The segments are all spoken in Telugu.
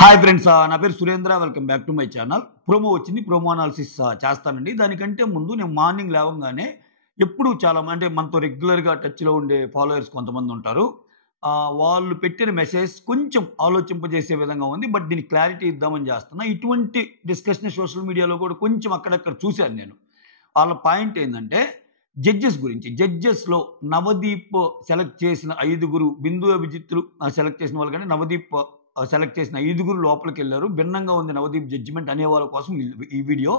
హాయ్ ఫ్రెండ్స్, నా పేరు Surendra. Welcome back to my channel. Promo వచ్చింది, ప్రోమో అనాలిసిస్ చేస్తానండి. దానికంటే ముందు నేను మార్నింగ్ లేవగానే ఎప్పుడు చాలా అంటే మనతో రెగ్యులర్గా టచ్లో ఉండే ఫాలోయర్స్ కొంతమంది ఉంటారు. వాళ్ళు పెట్టిన మెసేజ్ కొంచెం ఆలోచింపజేసే విధంగా ఉంది. బట్ దీనికి క్లారిటీ ఇద్దామని చేస్తున్నా. ఇటువంటి డిస్కషన్ సోషల్ మీడియాలో కూడా కొంచెం అక్కడక్కడ చూశాను నేను. వాళ్ళ పాయింట్ ఏంటంటే జడ్జెస్ గురించి. జడ్జెస్లో నవదీప్ సెలెక్ట్ చేసిన 5 బిందు అభిజిత్తులు సెలెక్ట్ చేసిన వాళ్ళు, కానీ నవదీప్ సెలెక్ట్ చేసిన 5 లోపలికి వెళ్ళారు. భిన్నంగా ఉంది నవదీప్ జడ్జిమెంట్ అనే వాళ్ళ కోసం ఈ వీడియో.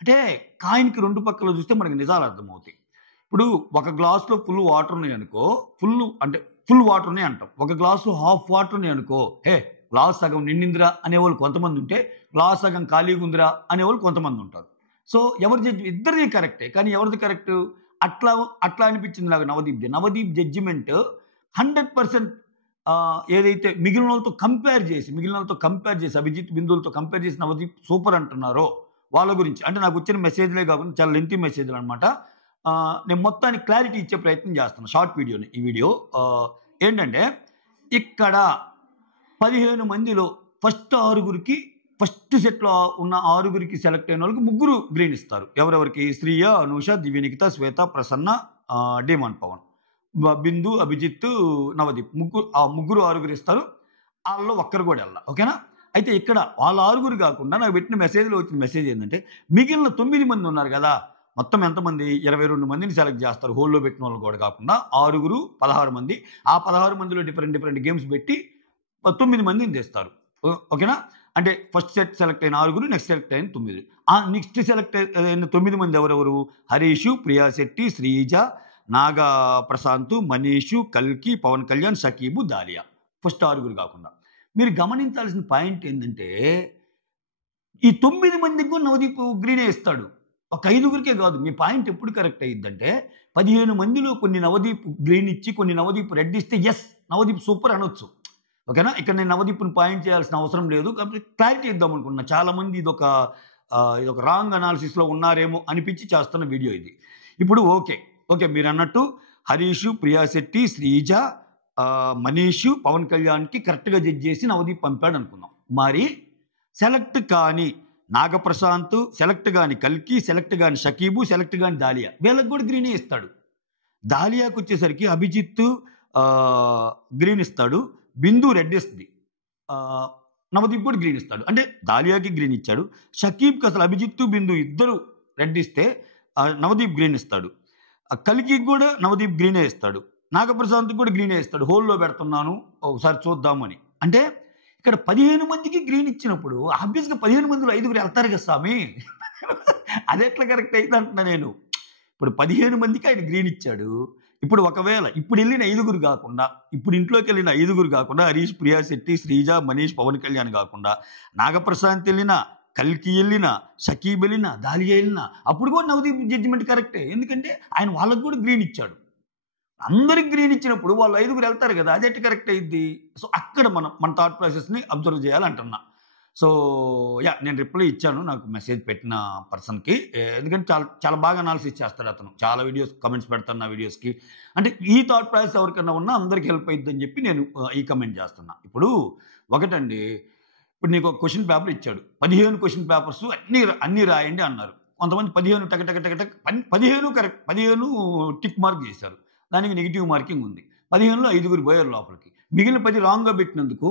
అంటే కాయిన్కి 2 పక్కలు చూస్తే మనకి నిజాలు అర్థమవుతాయి. ఇప్పుడు ఒక గ్లాస్లో ఫుల్ వాటర్ ఉన్నాయి అనుకో, ఫుల్ వాటర్ ఉన్నాయి అంటాం. ఒక గ్లాసు హాఫ్ వాటర్ ఉన్నాయి అనుకో, గ్లాస్ సగం నిండిందిరా అనేవాళ్ళు కొంతమంది ఉంటే, గ్లాస్ సగం ఖాళీగా ఉందిరా అనేవాళ్ళు కొంతమంది ఉంటారు. సో ఎవరి జడ్జి ఇద్దరిది కరెక్టే, కానీ ఎవరిది కరెక్ట్? అట్లా అనిపించింది నాకు నవదీప్ జడ్జిమెంట్ 100% ఏదైతే మిగిలిన వాళ్ళతో కంపేర్ చేసి అభిజిత్ బిందువులతో కంపేర్ చేసి నవదీప్ సూపర్ అంటున్నారో వాళ్ళ గురించి. అంటే నాకు వచ్చిన మెసేజ్లే కాకుండా చాలా లెంతీ మెసేజ్లు అనమాట. నేను మొత్తానికి క్లారిటీ ఇచ్చే ప్రయత్నం చేస్తాను షార్ట్ వీడియోని. ఈ వీడియో ఏంటంటే, ఇక్కడ 15 మందిలో ఫస్ట్ సెట్లో ఉన్న 6 సెలెక్ట్ అయిన వాళ్ళకి 3 గ్రీన్ ఇస్తారు. ఎవరెవరికి? శ్రీయ, అనూష, దివ్యనికిత, శ్వేత, ప్రసన్న, డీమాన్ పవన్, బిందు, అభిజిత్, నవదీప్. 6 ఇస్తారు. వాళ్ళలో ఒక్కరు కూడా వెళ్ళాలి. ఓకేనా? అయితే ఇక్కడ వాళ్ళ 6 కాకుండా నాకు పెట్టిన మెసేజ్లో వచ్చిన మెసేజ్ ఏంటంటే, మిగిలిన 9 మంది ఉన్నారు కదా, మొత్తం ఎంతమంది? 22 మందిని సెలెక్ట్ చేస్తారు. హోల్లో పెట్టిన వాళ్ళు కూడా కాకుండా 6, 16 మంది. ఆ 16 మందిలో డిఫరెంట్ గేమ్స్ పెట్టి 9 మందిని తెస్తారు. ఓకేనా? అంటే ఫస్ట్ సెలెక్ట్ అయిన 6, నెక్స్ట్ సెలెక్ట్ అయిన 9. నెక్స్ట్ సెలెక్ట్ అయిన 9 మంది ఎవరెవరు? హరీషు, ప్రియా శెట్టి, శ్రీజ, నాగా ప్రశాంత్, మనీషు, కల్కి, పవన్ కళ్యాణ్, షకీబు, దాలియా. ఫస్ట్ 6 కాకుండా. మీరు గమనించాల్సిన పాయింట్ ఏంటంటే, ఈ 9 మందికి కూడా నవదీప్ గ్రీనే ఇస్తాడు. ఒక 5 కాదు. మీ పాయింట్ ఎప్పుడు కరెక్ట్ అయ్యిద్దంటే, 15 మందిలో కొన్ని నవదీప్ గ్రీన్ ఇచ్చి కొన్ని నవదీప్ రెడ్ ఇస్తే ఎస్ నవదీప్ సూపర్ అనొచ్చు. ఓకేనా? ఇక్కడ నేను నవదీప్ని పాయింట్ చేయాల్సిన అవసరం లేదు. కాబట్టి క్లారిటీ ఇద్దాం అనుకున్నా. చాలామంది ఇదొక రాంగ్ అనాలిసిస్లో ఉన్నారేమో అనిపించి చేస్తున్న వీడియో ఇది. ఇప్పుడు ఓకే మీరు అన్నట్టు హరీషు, ప్రియా శెట్టి, శ్రీజ, మనీషు, పవన్ కళ్యాణ్కి కరెక్ట్గా జడ్జ్ చేసి నవదీప్ పంపాడు అనుకుందాం. మరి సెలెక్ట్ కాని నాగప్రశాంత్, సెలెక్ట్ కాని కల్కి, సెలెక్ట్ కాని షకీబు, సెలెక్ట్ కాని దాలియా, వీళ్ళకి కూడా గ్రీనే ఇస్తాడు. దాలియాకు వచ్చేసరికి అభిజిత్ గ్రీన్ ఇస్తాడు, బిందు రెడ్ ఇస్తుంది, నవదీప్ కూడా గ్రీన్ ఇస్తాడు. అంటే దాలియాకి గ్రీన్ ఇచ్చాడు. షకీబ్కి అసలు అభిజిత్, బిందు ఇద్దరు రెడ్ ఇస్తే నవదీప్ గ్రీన్ ఇస్తాడు. కల్కి కూడా నవదీప్ గ్రీనే ఇస్తాడు. నాగప్రశాంత్కి కూడా గ్రీనే ఇస్తాడు. హోల్లో పెడుతున్నాను ఒకసారి చూద్దామని. అంటే ఇక్కడ 15 మందికి గ్రీన్ ఇచ్చినప్పుడు ఆబ్వియస్గా 15 మందిలో 5 వెళ్తారు కదా స్వామి. అది ఎట్లా కరెక్ట్ అయితే అంటున్నా నేను. ఇప్పుడు 15 మందికి ఆయన గ్రీన్ ఇచ్చాడు. ఇప్పుడు ఒకవేళ ఇప్పుడు వెళ్ళిన 5 కాకుండా, ఇప్పుడు ఇంట్లోకి వెళ్ళిన 5 కాకుండా, హరీష్, ప్రియా శెట్టి, శ్రీజ, మనీష్, పవన్ కళ్యాణ్ కాకుండా, నాగప్రశాంత్ వెళ్ళిన, కల్కి వెళ్ళిన, షకీబ్ వెళ్ళిన, దాలియా వెళ్ళిన, అప్పుడు కూడా నవదీప్ జడ్జిమెంట్ కరెక్టే. ఎందుకంటే ఆయన వాళ్ళకు కూడా గ్రీన్ ఇచ్చాడు. అందరికి గ్రీన్ ఇచ్చినప్పుడు వాళ్ళు 5 వెళ్తారు కదా, అది ఎట్లా కరెక్ట్ అయ్యిద్ది? సో అక్కడ మన థాట్ ప్రాసెస్ని అబ్జర్వ్ చేయాలంటున్నా. సో నేను రిప్లై ఇచ్చాను నాకు మెసేజ్ పెట్టిన పర్సన్కి. ఎందుకంటే చాలా బాగా అనాలిసిస్ చేస్తాడు అతను. చాలా వీడియోస్ కమెంట్స్ పెడతాను నా వీడియోస్కి. అంటే ఈ థాట్ ప్రాసెస్ ఎవరికన్నా ఉన్నా అందరికి హెల్ప్ అయ్యిద్దని చెప్పి నేను ఈ కమెంట్ చేస్తున్నా. ఇప్పుడు ఒకటండి, ఇప్పుడు నీకు ఒక క్వశ్చన్ పేపర్ ఇచ్చాడు. 15 క్వశ్చన్ పేపర్స్ అన్నీ రాయండి అన్నారు. కొంతమంది 15 టక్ 15 కరెక్ట్, 15 టిక్ మార్క్ చేశారు. దానికి నెగిటివ్ మార్కింగ్ ఉంది. 15లో 5 పోయారు లోపలికి. మిగిలిన 10 రాంగ్గా పెట్టినందుకు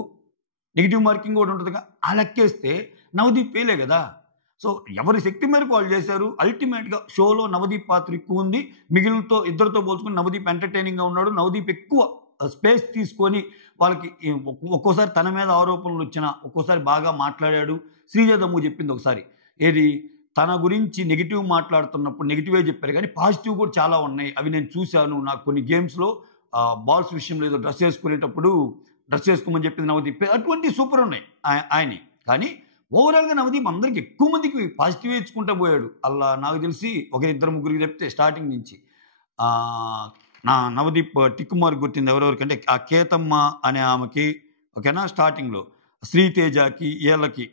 నెగిటివ్ మార్కింగ్ కూడా ఉంటుందిగా. ఆ లెక్కేస్తే నవదీప్ ఫెయిలే కదా. సో ఎవరి శక్తి మేరకు వాళ్ళు చేశారు. అల్టిమేట్గా షోలో నవదీప్ పాత్ర ఎక్కువ ఉంది. మిగిలినతో ఇద్దరితో పోల్చుకుని నవదీప్ ఎంటర్టైనింగ్గా ఉన్నాడు. నవదీప్ ఎక్కువ స్పేస్ తీసుకొని వాళ్ళకి ఒక్కోసారి తన మీద ఆరోపణలు వచ్చినా ఒక్కోసారి బాగా మాట్లాడాడు. శ్రీజ దమ్ము చెప్పింది ఒకసారి, ఏది తన గురించి నెగిటివ్ మాట్లాడుతున్నప్పుడు నెగిటివే చెప్పారు, కానీ పాజిటివ్ కూడా చాలా ఉన్నాయి. అవి నేను చూశాను. నాకు కొన్ని గేమ్స్లో బాల్స్ విషయంలో ఏదో డ్రెస్ వేసుకునేటప్పుడు డ్రెస్ వేసుకోమని చెప్పింది నవదీప్. అటువంటి సూపర్ ఉన్నాయి ఆయన. కానీ ఓవరాల్గా నవదీప్ అందరికి ఎక్కువ మందికి పాజిటివ్ ఇచ్చుకుంటూ పోయాడు. అలా నాకు తెలిసి 1-2-3 చెప్తే స్టార్టింగ్ నుంచి నవదీప్ టిక్ మార్క్ కొట్టింది ఎవరెవరికంటే ఆ కేతమ్మ అనే ఆమెకి, ఓకేనా, స్టార్టింగ్లో శ్రీతేజకి, ఏళ్ళకి,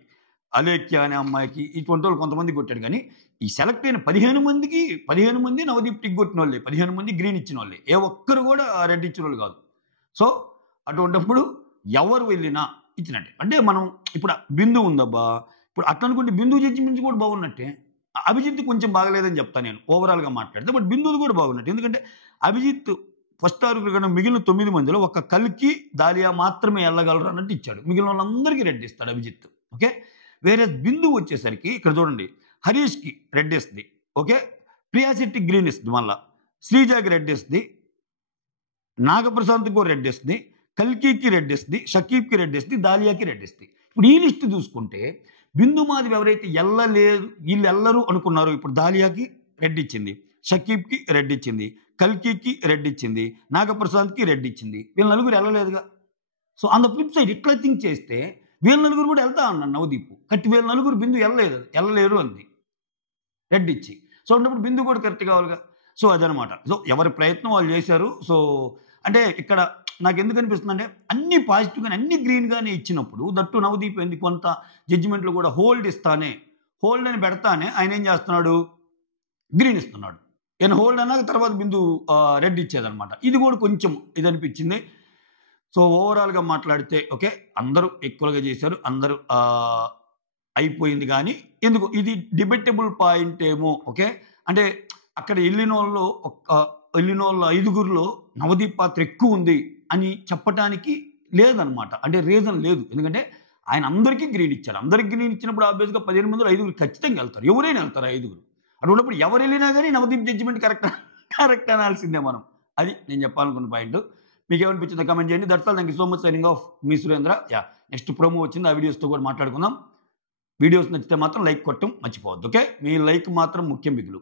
అలేఖ్య అనే అమ్మాయికి, ఇటువంటి వాళ్ళు కొంతమంది కొట్టాడు. కానీ ఈ సెలెక్ట్ అయిన 15 మంది నవదీప్ టిక్ కొట్టిన వాళ్ళే, 15 మంది గ్రీన్ ఇచ్చిన వాళ్ళే. ఒక్కరు కూడా రెడ్ ఇచ్చిన వాళ్ళు కాదు. సో అటువంటిప్పుడు ఎవరు వెళ్ళినా ఇచ్చినట్టే. అంటే మనం ఇప్పుడు బిందు ఉందబ్బా, ఇప్పుడు అట్లా అనుకుంటే బిందు జడ్జిమెంట్స్ కూడా బాగున్నట్టే. అభిజిత్ కొంచెం బాగలేదని చెప్తాను నేను ఓవరాల్‌గా మాట్లాడితే. బట్ బిందుది కూడా బాగున్నట్టు. ఎందుకంటే అభిజిత్ ఫస్ట్ ఆరుగురు కన్నా మిగిలిన 9 మందిలో ఒక్క కల్కి, దాలియా మాత్రమే ఎళ్ళగలరు అన్నట్టు ఇచ్చాడు. మిగిలిన వాళ్ళందరికీ రెడ్ ఇస్తాడు అభిజిత్. ఓకే. వేరేస్ బిందు వచ్చేసరికి ఇక్కడ చూడండి హరీష్‌కి రెడ్ ఇస్తది. ఓకే. ప్రియా శెట్టికి గ్రీన్ ఇస్తది మళ్ళా. శ్రీజాకి రెడ్ ఇస్తది. నాగప్రసాద్‌కి కూడా రెడ్ ఇస్తది. కల్కికి రెడ్ ఇస్తది. షకీబ్‌కి రెడ్ ఇస్తది. దాలియాకి రెడ్ ఇస్తది. ఇప్పుడు ఈ లిస్ట్ చూసుకుంటే బిందు మాధవి ఎవరైతే ఎళ్ళలేదు వీళ్ళు ఎళ్ళరు అనుకున్నారో ఇప్పుడు దాలియాకి రెడ్ ఇచ్చింది. షకీబ్‌కి రెడ్ ఇచ్చింది. కల్కికి రెడ్ ఇచ్చింది. నాగప్రసాద్‌కి రెడ్ ఇచ్చింది. వీళ్ళు నలుగురు ఎళ్ళలేదుగా. So on the flip side ఇట్లా థింక్ చేస్తే వీళ్ళ నలుగురు కూడా వెళ్తా అన్నాడు నవదీప్. కట్టి వీళ్ళ నలుగురు బిందు ఎళ్ళలేరు అంది. రెడ్ ఇచ్చి. సో అన్నప్పుడు బిందు కూడా కరెక్ట్ కావాలిగా. సో అదనమాట. సో ఎవరి ప్రయత్నం వాళ్ళు చేశారు. సో అంటే ఇక్కడ నాకెందుకు అనిపిస్తుందంటే అన్నీ పాజిటివ్‌గానే అన్నీ గ్రీన్‌గానే ఇచ్చినప్పుడు దట్టు నవదీప్ ఎందుకు కొంత జడ్జిమెంట్‌లో కూడా హోల్డ్ అని పెడతానే ఆయన ఏం చేస్తున్నాడు? గ్రీన్ ఇస్తున్నాడు. ఈయన హోల్డ్ అన్నాక తర్వాత బిందు రెడ్ ఇచ్చేదనమాట. ఇది కూడా కొంచెం ఇదనిపించింది. సో ఓవరాల్‌గా మాట్లాడితే ఓకే. అందరూ ఈక్వల్‌గా చేశారు. అందరూ అయిపోయింది గానీ ఎందుకు ఇది డిబేటబుల్ పాయింట్ ఏమో. ఓకే. అంటే అక్కడ ఎళ్ళినోళ్ళ ఐదుగురిలో నవదీప్ పాత్ర ఎక్కువ ఉంది అని చెప్పటానికి లేదనమాట. అంటే రీజన్ లేదు. ఎందుకంటే ఆయన అందరికీ గ్రీన్ ఇచ్చారు. అందరికి గ్రీన్ ఇచ్చినప్పుడు ఆబ్వియస్‌గా 15 మందిలో ఐదుగురు ఖచ్చితంగా ఎళ్తారు. ఎవరైనా ఎళ్తారు ఐదుగురు. అటువంటిప్పుడు ఎవరెళ్ళినా గానీ నవదీప్ జడ్జిమెంట్ కరెక్ట్ అనాల్సిందే మనం. అది నేను చెప్పాలనుకున్న పాయింట్. మీకేమనిపించిందో కామెంట్ చేయండి. That's all. Thank you so much. Signing off me Surendra. Next promo వచ్చింది. ఆ వీడియోస్‌తో కూడా మాట్లాడుకుందాం. వీడియోస్ నచ్చితే మాత్రం లైక్ కొట్టడం మర్చిపోవద్దు. ఓకే. మీ లైక్ మాత్రం ముఖ్యం మిగులు.